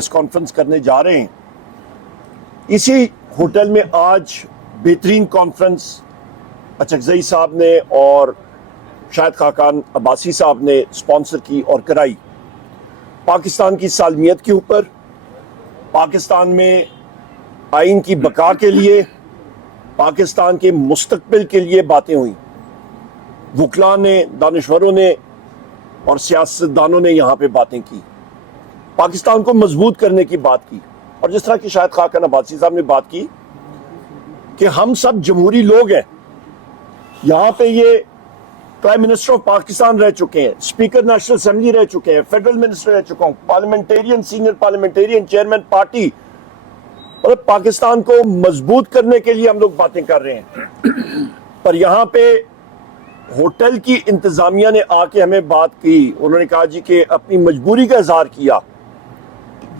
Press conference کرنے جا رہے ہیں. اسی ہوٹل میں آج بہترین کانفرنس اچکزئی صاحب نے اور شاہد خاقان عباسی صاحب نے سپانسر کی اور کرائی. پاکستان کی سالمیت کے اوپر، پاکستان میں آئین کی بقا کے لیے، پاکستان کے مستقبل کے لیے باتیں ہوئیں. وکلاء نے، دانشوروں نے اور سیاستدانوں نے یہاں پہ باتیں کی، پاکستان کو مضبوط کرنے کی بات کی. اور جس طرح کہ شاہد خاقان عباسی صاحب نے بات کی کہ ہم سب جمہوری لوگ ہیں. یہاں پہ یہ پرائم منسٹر آف پاکستان رہ چکے ہیں، اسپیکر نیشنل اسمبلی رہ چکے ہیں، فیڈرل منسٹر رہ چکا ہوں، parliamentarian, senior parliamentarian, chairman party. اور پاکستان کو مضبوط کرنے کے لیے ہم لوگ باتیں کر رہے ہیں. پر یہاں پہ ہوٹل کی انتظامیہ نے آ کے ہمیں بات کی. انہوں نے کہا جی کہ اپنی مجبوری کا اظہار کیا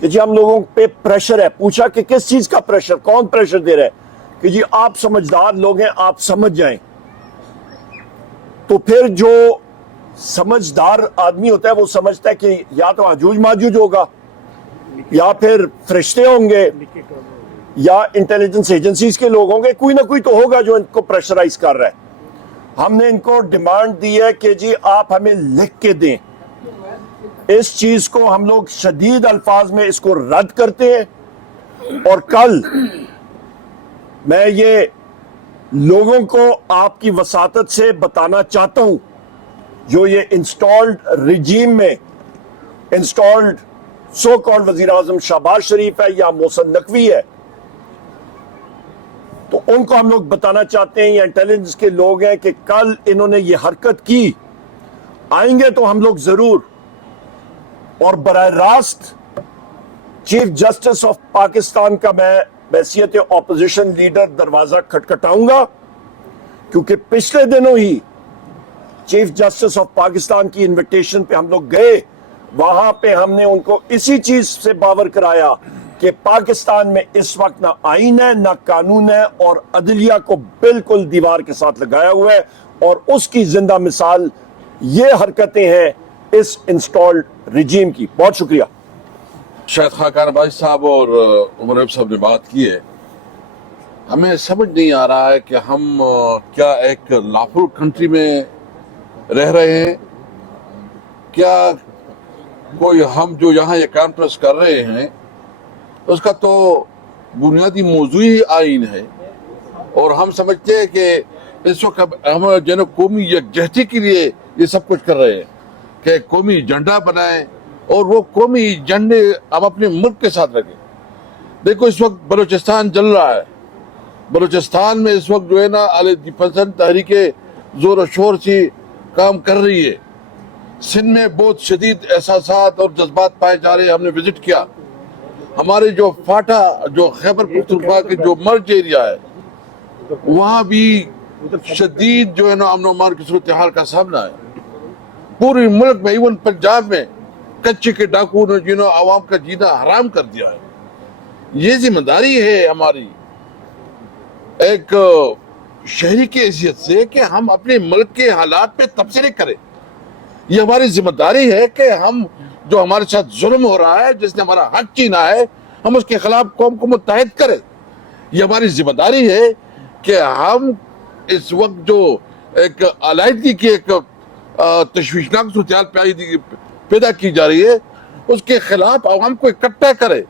کہ جی ہم لوگوں پہ پریشر ہے. پوچھا کہ کس چیز کا پریشر، کون پریشر دے رہا ہے؟ کہ جی آپ سمجھدار لوگ ہیں، آپ سمجھ جائیں. تو پھر جو سمجھدار آدمی ہوتا ہے وہ سمجھتا ہے کہ یا تو آجوج ماجوج ہوگا، یا پھر فرشتے ہوں گے، یا انٹیلیجنس ایجنسیز کے لوگ ہوں گے. کوئی نہ کوئی تو ہوگا جو ان کو پریشرائز کر رہا ہے. ہم نے ان کو ڈیمانڈ دی ہے کہ جی آپ ہمیں لکھ کے دیں. اس چیز کو ہم لوگ شدید الفاظ میں اس کو رد کرتے ہیں. اور کل میں یہ لوگوں کو آپ کی وساطت سے بتانا چاہتا ہوں، جو یہ انسٹالڈ رجیم میں انسٹالڈ سو کالڈ وزیر اعظم شہباز شریف ہے یا محسن نقوی ہے، تو ان کو ہم لوگ بتانا چاہتے ہیں، یہ انٹیلیجنس کے لوگ ہیں، کہ کل انہوں نے یہ حرکت کی. آئیں گے تو ہم لوگ ضرور، اور براہ راست چیف جسٹس آف پاکستان کا میں بحیثیت اپوزیشن لیڈر دروازہ کھٹکھٹاؤں گا، کیونکہ پچھلے دنوں ہی چیف جسٹس آف پاکستان کی انویٹیشن پہ ہم لوگ گئے. وہاں پہ ہم نے ان کو اسی چیز سے باور کرایا کہ پاکستان میں اس وقت نہ آئین ہے، نہ قانون ہے، اور عدلیہ کو بالکل دیوار کے ساتھ لگایا ہوا ہے. اور اس کی زندہ مثال یہ حرکتیں ہیں اس انسٹالڈ رجیم کی. بہت شکریہ. شاہد خاقان عباسی صاحب اور عمر ایوب صاحب نے بات کی ہے. ہمیں سمجھ نہیں آ رہا ہے کہ ہم کیا ایک لافل کنٹری میں رہ رہے ہیں، کیا کوئی ہم جو یہاں یہ کانفرنس کر رہے ہیں اس کا تو بنیادی موضوع ہی آئین ہے. اور ہم سمجھتے ہیں کہ اس وقت ہم جو قومی یکجہتی کے لیے یہ سب کچھ کر رہے ہیں کہ قومی ایجنڈا بنائیں اور وہ قومی ایجنڈے ہم اپنے ملک کے ساتھ رکھیں. دیکھو اس وقت بلوچستان جل رہا ہے. بلوچستان میں اس وقت جو ہے نا علیحدگی پسند تحریکیں زور و شور سے کام کر رہی ہے. سندھ میں بہت شدید احساسات اور جذبات پائے جا رہے ہیں. ہم نے وزٹ کیا. ہمارے جو فاٹا، جو خیبر پختونخوا کے جو مرج ایریا ہے، وہاں بھی شدید جو ہے نا امن و امان کی صورتحال کا سامنا ہے. پورے ملک میں، ایون پنجاب میں کچے کے ڈاکو نے جنہوں عوام کا جینا حرام کر دیا ہے. یہ ذمہ داری ہے ہماری ایک شہری کی حیثیت سے کہ ہم اپنے ملک کے حالات پہ تبصرے کریں. یہ ہماری ذمہ داری ہے کہ ہم جو ہمارے ساتھ ظلم ہو رہا ہے، جس نے ہمارا حق چھینا ہے، ہم اس کے خلاف قوم کو متحد کریں. یہ ہماری ذمہ داری ہے کہ ہم اس وقت جو ایک علیحدگی کی ایک تشویشناک صورتحال پیدا کی جا رہی ہے، اس کے خلاف عوام کو اکٹھا کرے.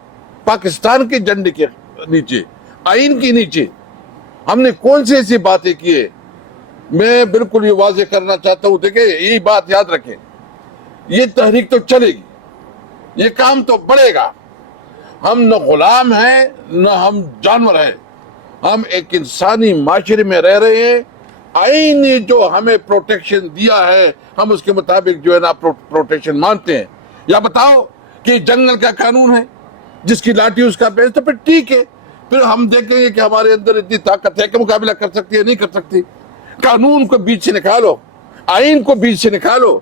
پاکستان کے جھنڈے کے نیچے، آئین کے نیچے ہم نے کون سی ایسی باتیں کی ہے؟ میں بالکل یہ واضح کرنا چاہتا ہوں. دیکھیں، یہی بات یاد رکھیں، یہ تحریک تو چلے گی، یہ کام تو بڑھے گا. ہم نہ غلام ہیں نہ ہم جانور ہیں. ہم ایک انسانی معاشرے میں رہ رہے ہیں. آئین نے جو ہمیں پروٹیکشن دیا ہے، ہم اس کے مطابق جو ہے نا پروٹیکشن مانتے ہیں. یا بتاؤ کہ جنگل کا قانون ہے، جس کی لاٹھی اس کا بیچ، تو پھر ٹھیک ہے، پھر ہم دیکھیں گے کہ ہمارے اندر اتنی طاقت ہے کہ مقابلہ کر سکتی ہے، نہیں کر سکتی. قانون کو بیچ سے نکالو، آئین کو بیچ سے نکالو،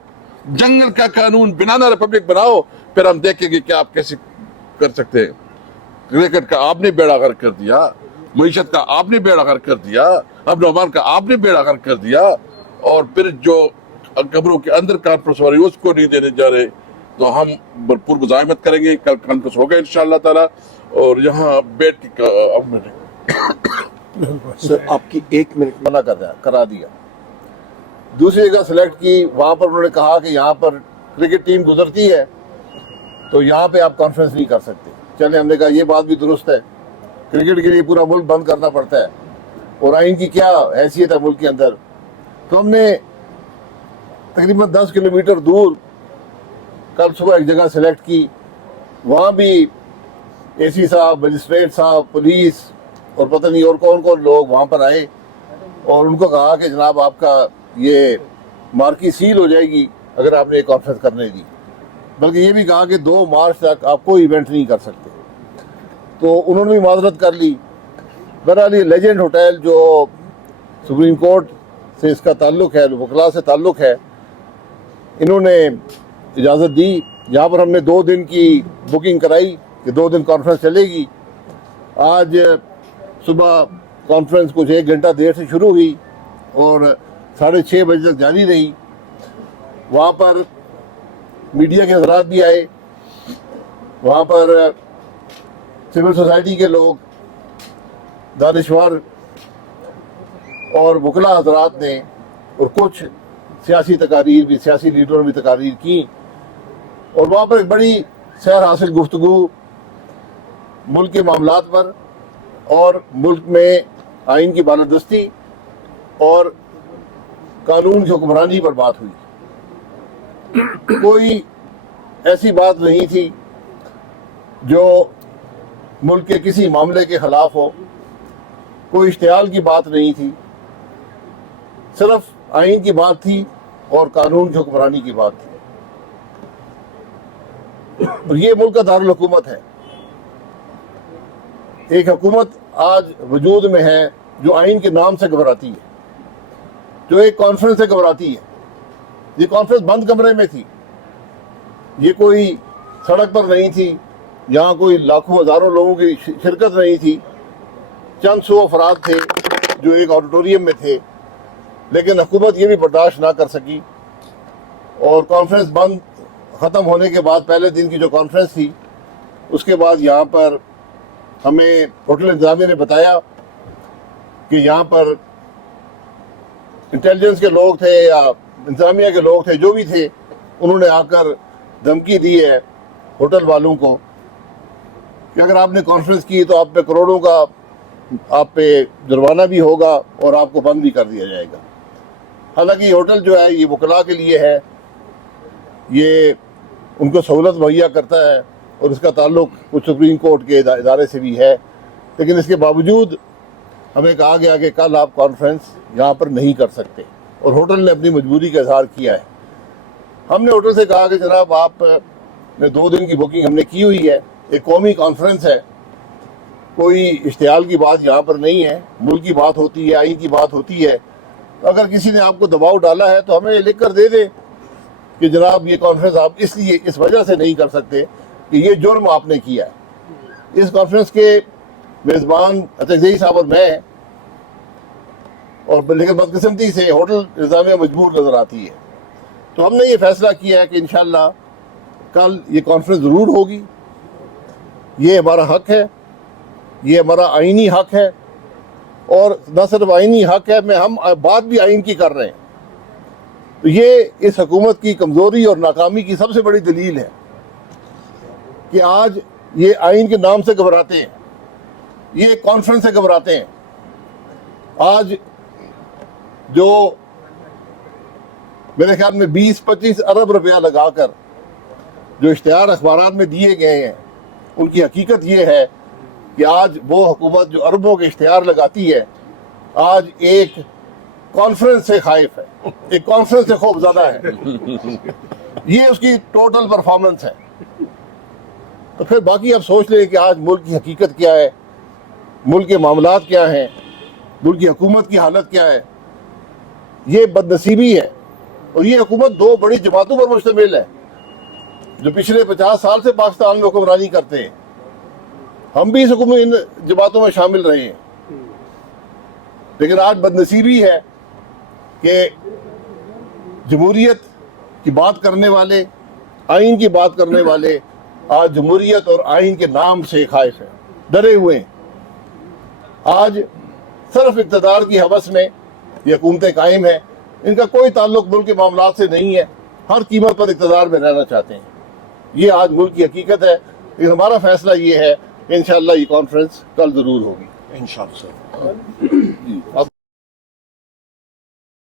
جنگل کا قانون بنانا ریپبلک بناؤ، پھر ہم دیکھیں گے کہ آپ کیسے کر سکتے ہیں. کرکٹ کا آپ نے بیڑا غرق کر دیا، معیشت کا آپ نے بیڑا غرق کر دیا، امن و امان کا آپ نے بیڑا غرق کر دیا، اور پھر جو قبروں کے اندر کانفرنس ہو رہی ہے اس کو نہیں دینے جا رہے. تو ہم بھرپور مزاحمت کریں گے. کل کانفرنس ہوگا انشاءاللہ تعالیٰ, اور یہاں بیٹھ کے سر آپ کی 1 منٹ منع کرا دیا. دوسری جگہ سلیکٹ کی, وہاں پر انہوں نے کہا کہ یہاں پر کرکٹ ٹیم گزرتی ہے تو یہاں پہ آپ کانفرنس نہیں کر سکتے. چلے, ہم نے کہا یہ بات بھی درست ہے, کرکٹ کے لیے پورا ملک بند کرنا پڑتا ہے اور آئین کی کیا حیثیت ہے ملک کے اندر. تو ہم نے تقریباً 10 کلومیٹر دور کل صبح ایک جگہ سلیکٹ کی. وہاں بھی اے سی صاحب, مجسٹریٹ صاحب, پولیس اور پتہ نہیں اور کون کون لوگ وہاں پر آئے, اور ان کو کہا کہ جناب آپ کا یہ مارکی سیل ہو جائے گی اگر آپ نے یہ کانفرنس کرنے دی. بلکہ یہ بھی کہا کہ 2 مارچ تک آپ کوئی ایونٹ نہیں کر سکتے. تو انہوں نے بھی معذرت کر لی. بہرحال یہ لیجنڈ ہوٹل جو سپریم کورٹ سے اس کا تعلق ہے, وکلاء سے تعلق ہے, انہوں نے اجازت دی. یہاں پر ہم نے 2 دن کی بکنگ کرائی کہ 2 دن کانفرنس چلے گی. آج صبح کانفرنس کچھ 1 گھنٹہ دیر سے شروع ہوئی اور 6:30 بجے تک جاری رہی. وہاں پر میڈیا کے حضرات بھی آئے, وہاں پر سول سوسائٹی کے لوگ, دانشور اور وکلاء حضرات نے, اور کچھ سیاسی تقاریر بھی, سیاسی لیڈروں نے بھی تقاریر کی. اور وہاں پر ایک بڑی سیر حاصل گفتگو ملک کے معاملات پر اور ملک میں آئین کی بالادستی اور قانون کی حکمرانی پر بات ہوئی. کوئی ایسی بات نہیں تھی جو ملک کے کسی معاملے کے خلاف ہو, کوئی اشتعال کی بات نہیں تھی, صرف آئین کی بات تھی اور قانون کی حکمرانی کی بات تھی. اور یہ ملک کا دارالحکومت ہے. ایک حکومت آج وجود میں ہے جو آئین کے نام سے گھبراتی ہے, جو ایک کانفرنس سے گھبراتی ہے. یہ کانفرنس بند کمرے میں تھی, یہ کوئی سڑک پر نہیں تھی, یہاں کوئی لاکھوں ہزاروں لوگوں کی شرکت نہیں تھی. چند 100 افراد تھے جو ایک آڈیٹوریم میں تھے. لیکن حکومت یہ بھی برداشت نہ کر سکی, اور کانفرنس بند ختم ہونے کے بعد پہلے دن کی جو کانفرنس تھی اس کے بعد یہاں پر ہمیں ہوٹل انتظامیہ نے بتایا کہ یہاں پر انٹیلیجنس کے لوگ تھے یا انتظامیہ کے لوگ تھے, جو بھی تھے, انہوں نے آ کر دھمکی دی ہے ہوٹل والوں کو کہ اگر آپ نے کانفرنس کی تو آپ پہ کروڑوں کا آپ پہ جرمانہ بھی ہوگا اور آپ کو بند بھی کر دیا جائے گا. حالانکہ یہ ہوٹل جو ہے یہ وکلاء کے لیے ہے, یہ ان کو سہولت مہیا کرتا ہے اور اس کا تعلق کچھ سپریم کورٹ کے ادارے سے بھی ہے. لیکن اس کے باوجود ہمیں کہا گیا کہ کل آپ کانفرنس یہاں پر نہیں کر سکتے, اور ہوٹل نے اپنی مجبوری کا اظہار کیا ہے. ہم نے ہوٹل سے کہا کہ جناب آپ نے 2 دن کی بکنگ ہم نے کی ہوئی ہے, ایک قومی کانفرنس ہے, کوئی اشتعال کی بات یہاں پر نہیں ہے, ملک کی بات ہوتی ہے, آئین کی بات ہوتی ہے. تو اگر کسی نے آپ کو دباؤ ڈالا ہے تو ہمیں یہ لکھ کر دے دے کہ جناب یہ کانفرنس آپ اس لیے اس وجہ سے نہیں کر سکتے کہ یہ جرم آپ نے کیا ہے. اس کانفرنس کے میزبان اچکزئی صاحب اور میں, اور لیکن بدقسمتی سے ہوٹل انتظامیہ مجبور نظر آتی ہے. تو ہم نے یہ فیصلہ کیا ہے کہ انشاءاللہ کل یہ کانفرنس ضرور ہوگی. یہ ہمارا حق ہے, یہ ہمارا آئینی حق ہے, اور نہ صرف آئینی حق ہے, ہم بات بھی آئین کی کر رہے ہیں. تو یہ اس حکومت کی کمزوری اور ناکامی کی سب سے بڑی دلیل ہے کہ آج یہ آئین کے نام سے گھبراتے ہیں, یہ کانفرنس سے گھبراتے ہیں. آج جو میرے خیال میں 20-25 ارب روپیہ لگا کر جو اشتہار اخبارات میں دیے گئے ہیں, ان کی حقیقت یہ ہے کہ آج وہ حکومت جو اربوں کے اشتہار لگاتی ہے آج ایک کانفرنس سے خائف ہے, ایک کانفرنس سے خوف زدہ ہے. یہ اس کی ٹوٹل پرفارمنس ہے. تو پھر باقی آپ سوچ لیں کہ آج ملک کی حقیقت کیا ہے, ملک کے معاملات کیا ہیں, ملک کی حکومت کی حالت کیا ہے. یہ بدنصیبی ہے, اور یہ حکومت 2 بڑی جماعتوں پر مشتمل ہے جو پچھلے 50 سال سے پاکستان میں حکمرانی کرتے ہیں. ہم بھی اس حکومت ان جماعتوں میں شامل رہے ہیں. لیکن آج بدنصیبی ہے کہ جمہوریت کی بات کرنے والے, آئین کی بات کرنے والے آج جمہوریت اور آئین کے نام سے خائف ہیں، ڈرے ہوئے ہیں۔ آج صرف اقتدار کی ہوس میں یہ حکومتیں قائم ہیں، ان کا کوئی تعلق ملک کے معاملات سے نہیں ہے، ہر قیمت پر اقتدار میں رہنا چاہتے ہیں۔ یہ آج ملک کی حقیقت ہے، لیکن ہمارا فیصلہ یہ ہے کہ انشاءاللہ یہ کانفرنس کل ضرور ہوگی۔ انشاءاللہ۔ اب